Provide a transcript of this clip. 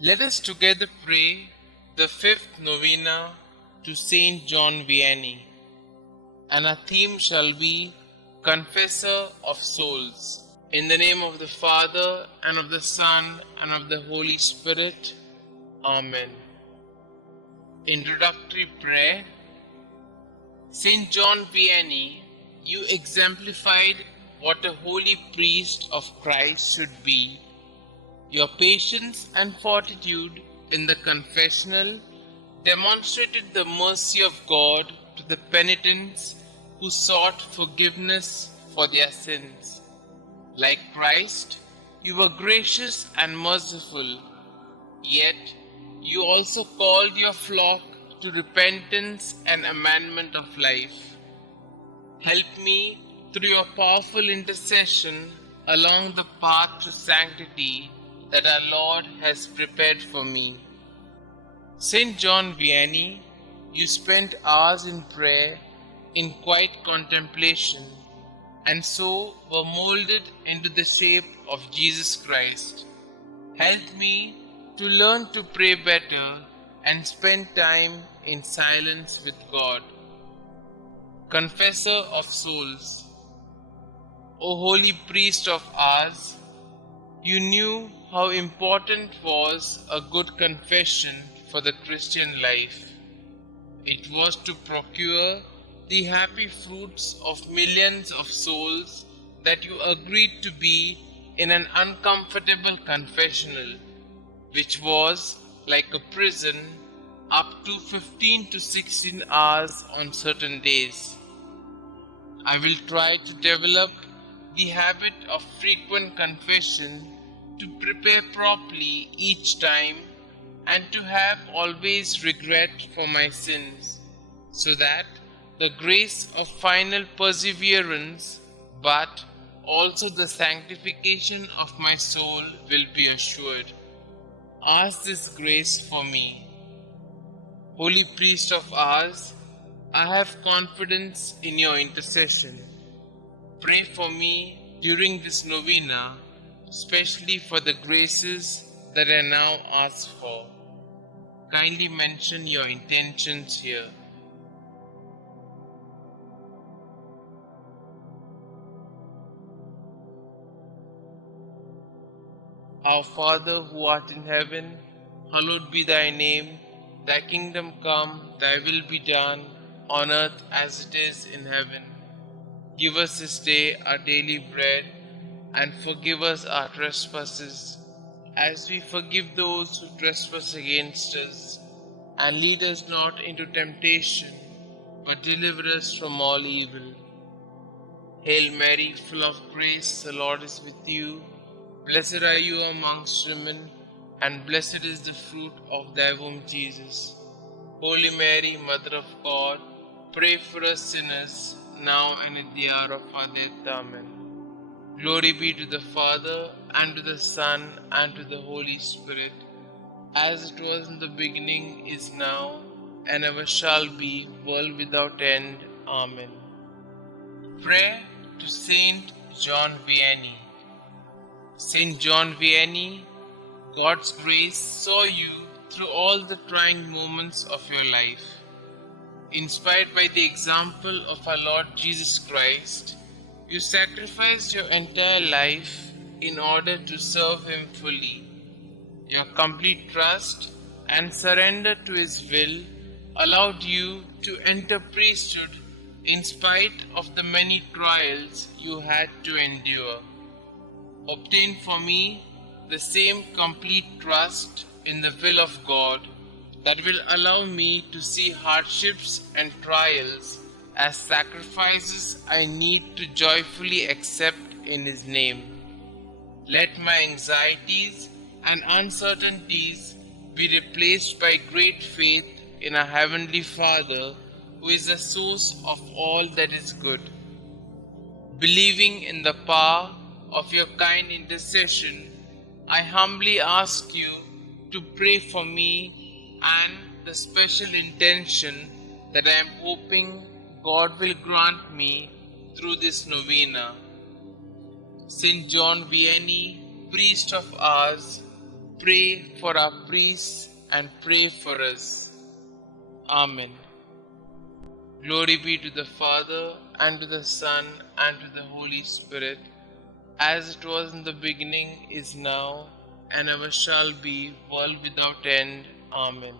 Let us together pray the fifth novena to St John Vianney, and our theme shall be Confessor of Souls. In the name of the Father, and of the Son, and of the Holy Spirit. Amen. Introductory Prayer. St John Vianney, you exemplified what a holy priest of Christ should be. Your patience and fortitude in the confessional demonstrated the mercy of God to the penitents who sought forgiveness for their sins. Like Christ, you were gracious and merciful, yet you also called your flock to repentance and amendment of life. Help me, through your powerful intercession, along the path to sanctity that our Lord has prepared for me. St. John Vianney, you spent hours in prayer, in quiet contemplation, and so were molded into the shape of Jesus Christ. Help me to learn to pray better and spend time in silence with God. Confessor of Souls, O holy priest of ours, you knew how important was a good confession for the Christian life. It was to procure the happy fruits of millions of souls that you agreed to be in an uncomfortable confessional, which was like a prison up to 15 to 16 hours on certain days. I will try to develop the habit of frequent confession, to prepare properly each time, and to have always regret for my sins, so that the grace of final perseverance, but also the sanctification of my soul will be assured. Ask this grace for me. Holy priest of ours, I have confidence in your intercession. Pray for me during this novena, especially for the graces that I now ask for. Kindly mention your intentions here. Our Father who art in heaven, hallowed be thy name. Thy kingdom come, thy will be done, on earth as it is in heaven. Give us this day our daily bread, and forgive us our trespasses, as we forgive those who trespass against us. And lead us not into temptation, but deliver us from all evil. Hail Mary, full of grace, the Lord is with you. Blessed are you amongst women, and blessed is the fruit of thy womb, Jesus. Holy Mary, Mother of God, pray for us sinners, now and at the hour of our death. Amen. Glory be to the Father, and to the Son, and to the Holy Spirit, as it was in the beginning, is now, and ever shall be, world without end. Amen. Prayer to St. John Vianney. St. John Vianney, God's grace saw you through all the trying moments of your life. Inspired by the example of our Lord Jesus Christ, you sacrificed your entire life in order to serve Him fully. Your complete trust and surrender to His will allowed you to enter priesthood in spite of the many trials you had to endure. Obtain for me the same complete trust in the will of God that will allow me to see hardships and trials as sacrifices I need to joyfully accept in His name. Let my anxieties and uncertainties be replaced by great faith in our Heavenly Father, who is the source of all that is good. Believing in the power of your kind intercession, I humbly ask you to pray for me and the special intention that I am hoping God will grant me through this novena. St. John Vianney, priest of ours, Pray for our priests and pray for us. Amen. Glory be to the Father, and to the Son, and to the Holy Spirit, as it was in the beginning, is now, and ever shall be, world without end. Amen.